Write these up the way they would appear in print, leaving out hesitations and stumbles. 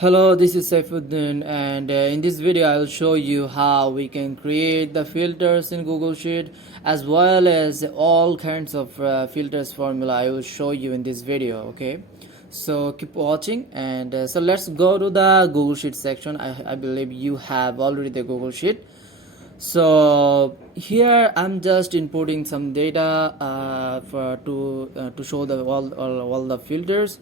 Hello, this is Saifuddin, and in this video I will show you how we can create the filters in Google Sheet as well as all kinds of filters formula I will show you in this video. Okay, so keep watching, and so let's go to the Google Sheet section. I believe you have already the Google Sheet. So here I'm just inputting some data to show the all the filters.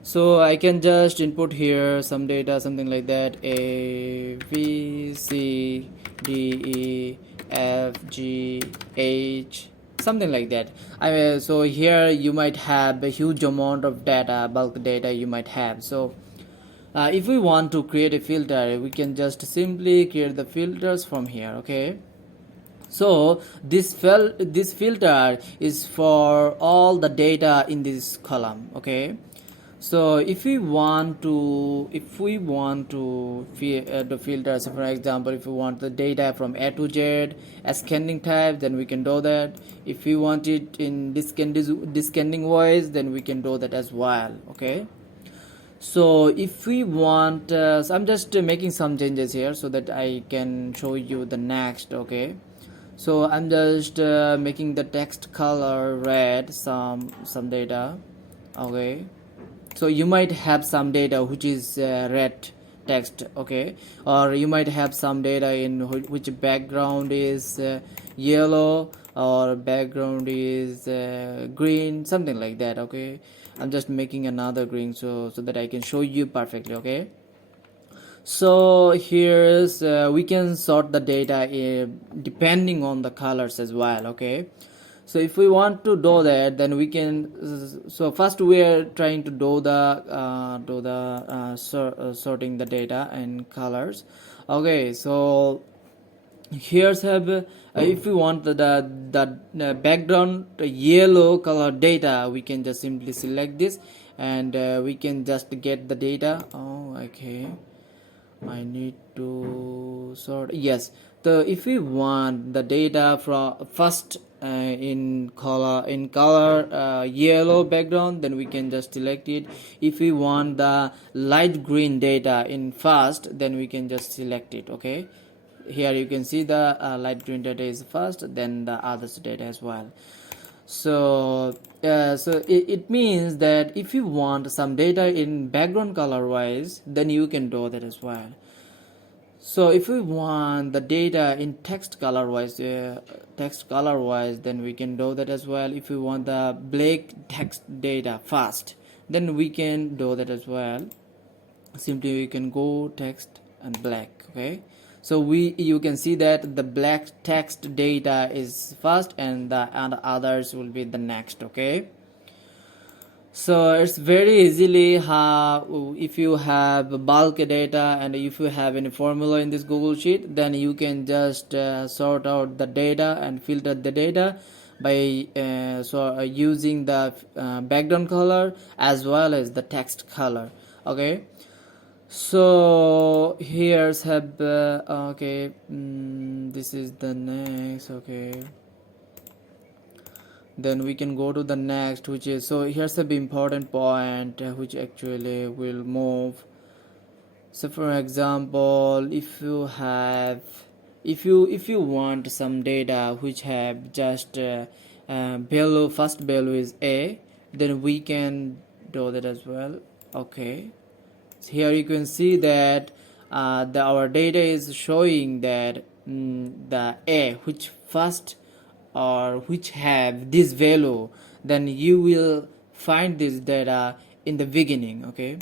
So I can just input here some data, something like that: A, B, C, D, E, F, G, H, something like that. So here you might have a huge amount of data, bulk data you might have. So if we want to create a filter, we can just simply create the filters from here. Okay, so this filter is for all the data in this column. Okay, so if we want to the filter, so for example, if we want the data from A to Z ascending type, then we can do that. If we want it in descending wise, then we can do that as well. Okay, so if we want so I'm just making some changes here so that I can show you the next. Okay, so I'm just making the text color red, some data. Okay, so you might have some data which is red text. Okay, or you might have some data in which background is yellow or background is green, something like that. Okay, I'm just making another green so that I can show you perfectly. Okay, so here's we can sort the data depending on the colors as well. Okay, so if we want to do that, then we can so first we are trying to do the sorting the data in colors. Okay, so here's have if we want the background yellow color data, we can just simply select this, and we can just get the data. Oh, okay, I need to sort. Yes, the if we want the data from first in color yellow background, then we can just select it. If we want the light green data in first, then we can just select it. Okay, here you can see the light green data is first, then the others data as well. So it means that if you want some data in background color wise, then you can do that as well. So if we want the data in text color wise, then we can do that as well. If we want the black text data fast, then we can do that as well. Simply we can go text and black. Okay, so you can see that the black text data is first, and the others will be the next. Okay, so it's very easily how if you have bulk data and if you have any formula in this Google Sheet, then you can just sort out the data and filter the data by using the background color as well as the text color. Okay, so here's have okay, this is the next. Okay, then we can go to the next, which is, so here's the important point which actually will move. So for example, if you have if you want some data which have just value, first value is A, then we can do that as well. Okay, so here you can see that our data is showing that the A which first or which have this value, then you will find this data in the beginning. Okay,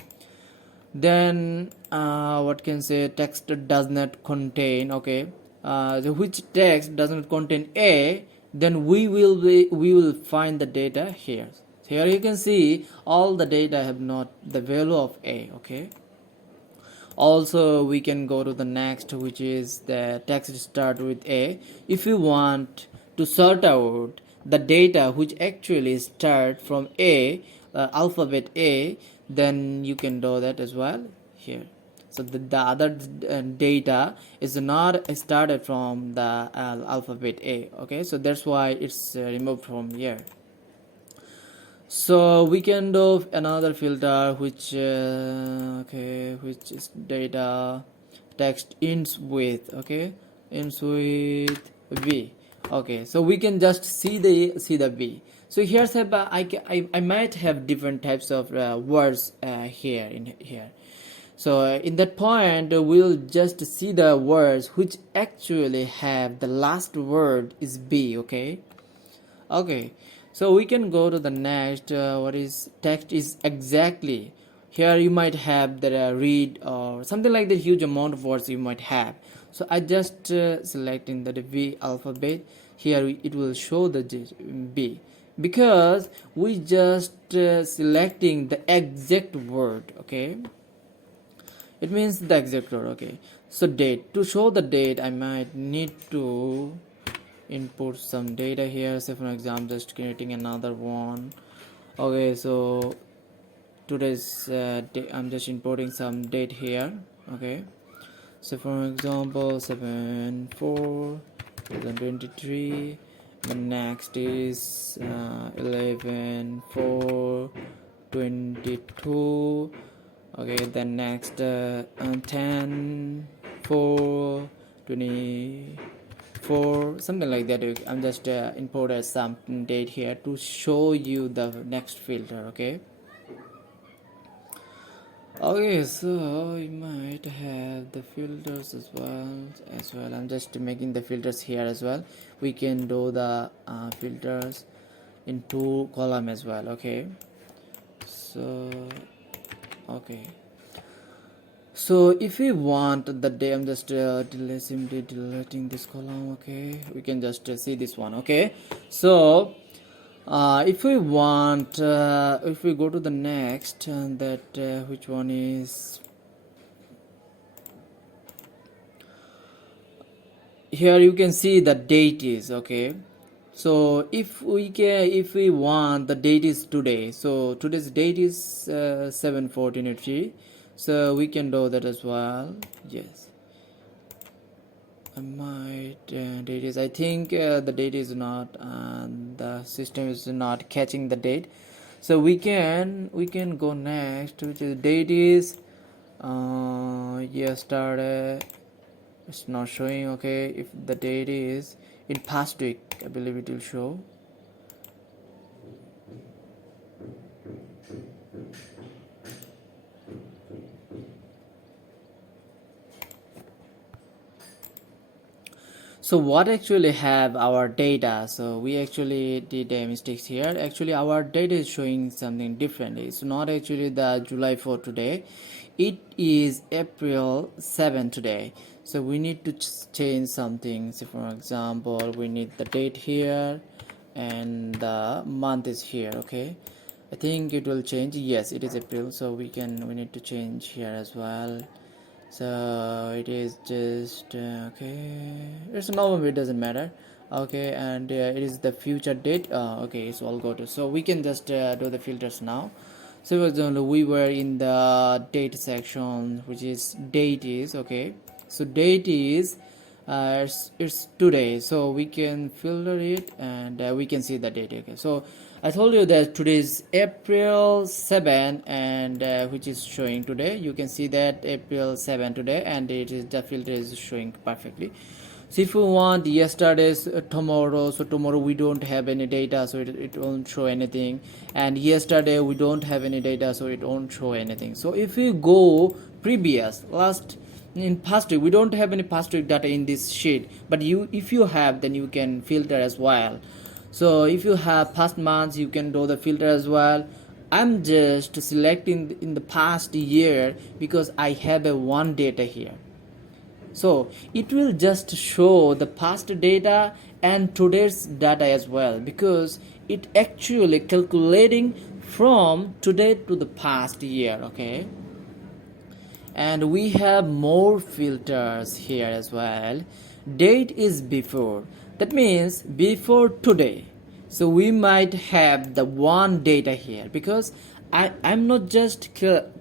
then what can say, text does not contain. Okay, which text does not contain A, then we will find the data here. Here you can see all the data have not the value of A. Okay, also we can go to the next, which is the text start with A. If you want to sort out the data which actually start from A, alphabet A, then you can do that as well here. So the other data is not started from the alphabet A. Okay, so that's why it's removed from here. So we can do another filter which which is data text ends with, okay, ends with v. Okay, so we can just see the v. So here's I might have different types of words here in here. So in that point we'll just see the words which actually have the last word is b. Okay. Okay, so we can go to the next. What is text is exactly. Here you might have the read or something like the huge amount of words you might have. So I just selecting the V alphabet. Here it will show the B, because we just selecting the exact word. Okay, it means the exact word. Okay, so date, to show the date I might need to input some data here. Say for example, just creating another one. Okay, so today's I'm just importing some date here. Okay, so for example 7/4/2023. The next is 11/4/22. Okay, then next 10/4/24, something like that. I'm just imported some date here to show you the next filter. Okay, so you might have the filters as well. I'm just making the filters here as well. We can do the filters in 2 column as well. Okay, so okay, so if we want the day, I'm just simply deleting this column. Okay, we can just see this one. Okay, so if we want if we go to the next, that which one is here, you can see the date is. Okay, so if we want the date is today, so today's date is 7/14/3. So we can do that as well. Yes, I might date is, I think the date is not the system is not catching the date. So we can go next, which is date is yesterday. It's not showing. Okay, if the date is in past week, I believe it will show. So what actually have our data? So we actually did a mistakes here. Actually our data is showing something different. It's not actually the July 4 today, it is April 7 today. So we need to change something. So for example, we need the date here and the month is here. Okay, I think it will change. Yes, it is April, so we need to change here as well. So it is just okay, it's November, it doesn't matter. Okay, and it is the future date. Okay, it's all good. So we can just do the filters now. So for example, we were in the date section, which is date is. Okay, so date is it's today, so we can filter it and we can see the date. Okay, so I told you that today is April 7 and which is showing today. You can see that April 7 today, and it is the filter is showing perfectly. So if we want yesterday's tomorrow, so tomorrow we don't have any data, so it won't show anything, and yesterday we don't have any data, so it won't show anything. So if we go previous last in past week, we don't have any past week data in this sheet, but if you have, then you can filter as well. So if you have past months, you can do the filter as well. I'm just selecting in the past year because I have a one data here. So it will just show the past data and today's data as well, because it actually calculating from today to the past year. Okay, and we have more filters here as well. Date is before, that means before today. So we might have the one data here, because I'm not just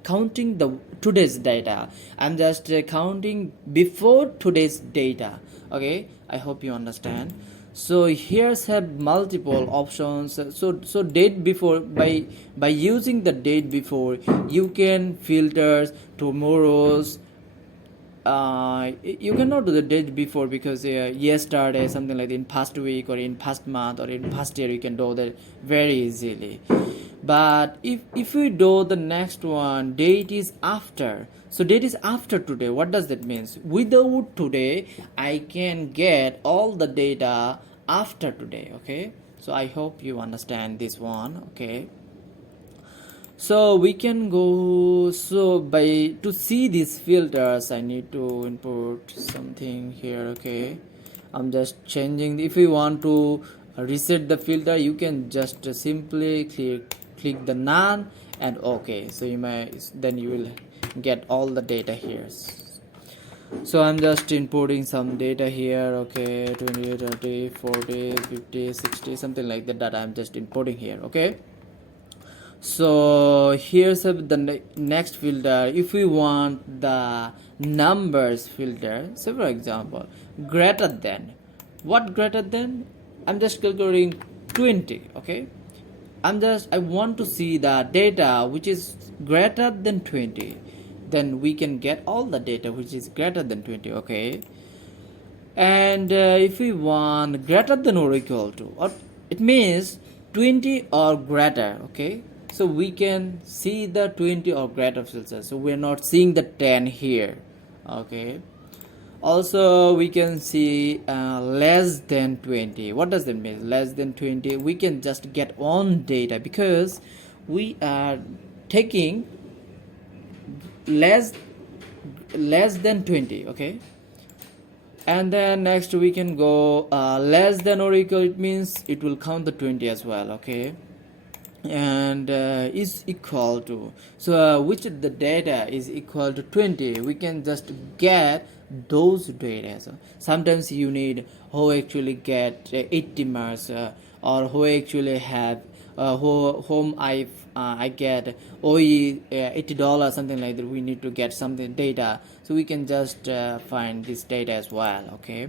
counting the today's data, I'm just counting before today's data. Okay, I hope you understand. So here's have multiple options. So date before, by using the date before, you can filter tomorrow's. You cannot do the date before because yesterday, something like in past week or in past month or in past year, you can do that very easily. But if we do the next one, date is after. So date is after today. What does that mean? Without today, I can get all the data after today. Okay, so I hope you understand this one. Okay, so we can go. So by to see these filters, I need to input something here. Okay, I'm just changing. If you want to reset the filter, you can just simply click the none and okay. So you may, then you will get all the data here. So I'm just inputting some data here. Okay, 20, 30, 40, 50, 60, something like that I'm just inputting here. Okay, so here's the next filter. If we want the numbers filter, so for example, greater than, what greater than, I'm just calculating 20. Okay, I want to see the data which is greater than 20, then we can get all the data which is greater than 20. Okay, and if we want greater than or equal to, or it means 20 or greater. Okay, so we can see the 20 or greater filter, so we're not seeing the 10 here. Okay, also we can see less than 20. What does that mean? Less than 20, we can just get on data because we are taking less than 20. Okay, and then next we can go less than or equal, it means it will count the 20 as well. Okay, and is equal to, so which the data is equal to 20, we can just get those data. So sometimes you need who actually get 80 marks or who actually have whom I get OE $80, something like that. We need to get something data, so we can just find this data as well. Okay,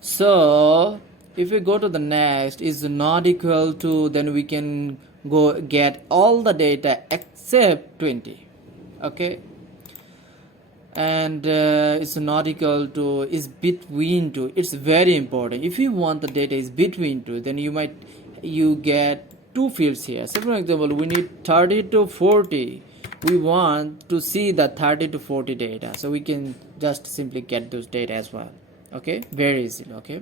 so if we go to the next is not equal to, then we can go get all the data except 20. Okay, and it's not equal to is between two. It's very important. If you want the data is between two, then you get two fields here. So for example, we need 30 to 40. We want to see the 30 to 40 data, so we can just simply get those data as well. Okay, very easy. Okay,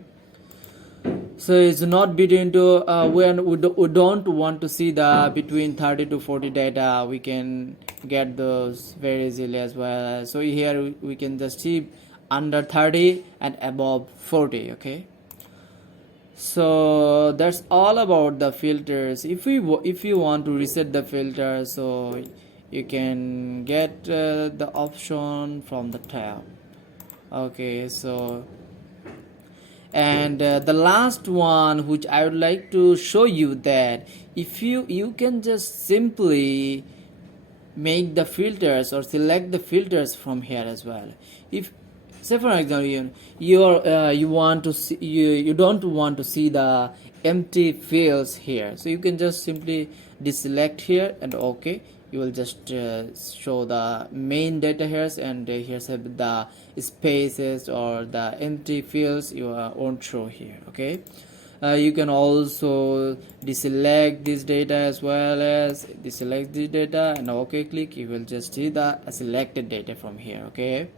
so it's not between two. When we don't want to see the between 30 to 40 data, we can get those very easily as well. So here we can just see under 30 and above 40. Okay, so that's all about the filters. If you want to reset the filter, so you can get the option from the tab. Okay, so and the last one which I would like to show you, that if you can just simply make the filters or select the filters from here as well. If say for example you want to see, you don't want to see the empty fields here, so you can just simply deselect here and okay, you will just show the main data here, and here's the spaces or the empty fields you won't show here. Okay, you can also deselect this data as well as deselect this data and okay click, you will just see the selected data from here. Okay,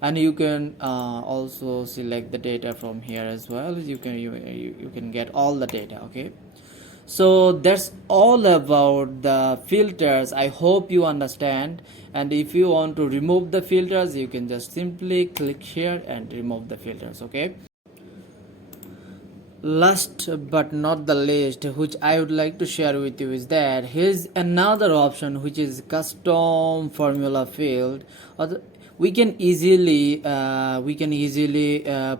and you can also select the data from here as well. You can get all the data. Okay, so that's all about the filters. I hope you understand, and if you want to remove the filters, you can just simply click here and remove the filters. Okay, last but not the least, which I would like to share with you, is that here's another option which is custom formula field. We can easily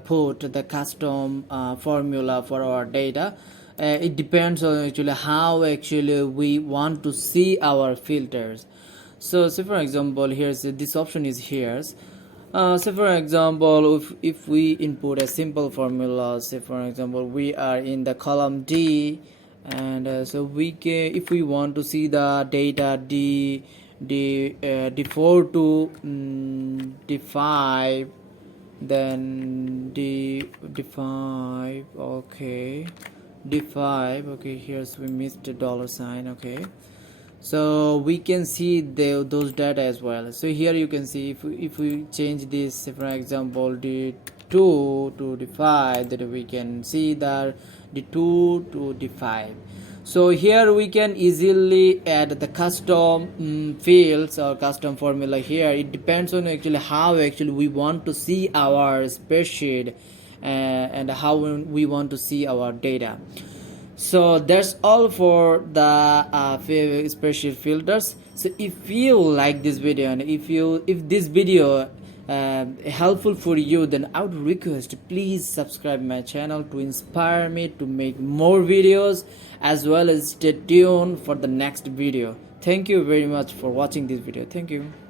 put the custom formula for our data. It depends on actually how actually we want to see our filters. So for example, here's this option is here. So for example, if we input a simple formula, say for example we are in the column D, and so we can, if we want to see the data D4 to D5, then D5, okay, D5, okay, here's we missed the dollar sign, okay. So we can see those data as well. So here you can see if we change this, for example D2 to D5, that we can see that D2 to D5. So here we can easily add the custom fields or custom formula. Here it depends on actually how actually we want to see our spreadsheet, and how we want to see our data. So that's all for the spreadsheet filters. So if you like this video, and if this video helpful for you, then I would request please subscribe my channel to inspire me to make more videos, as well as stay tuned for the next video. Thank you very much for watching this video. Thank you.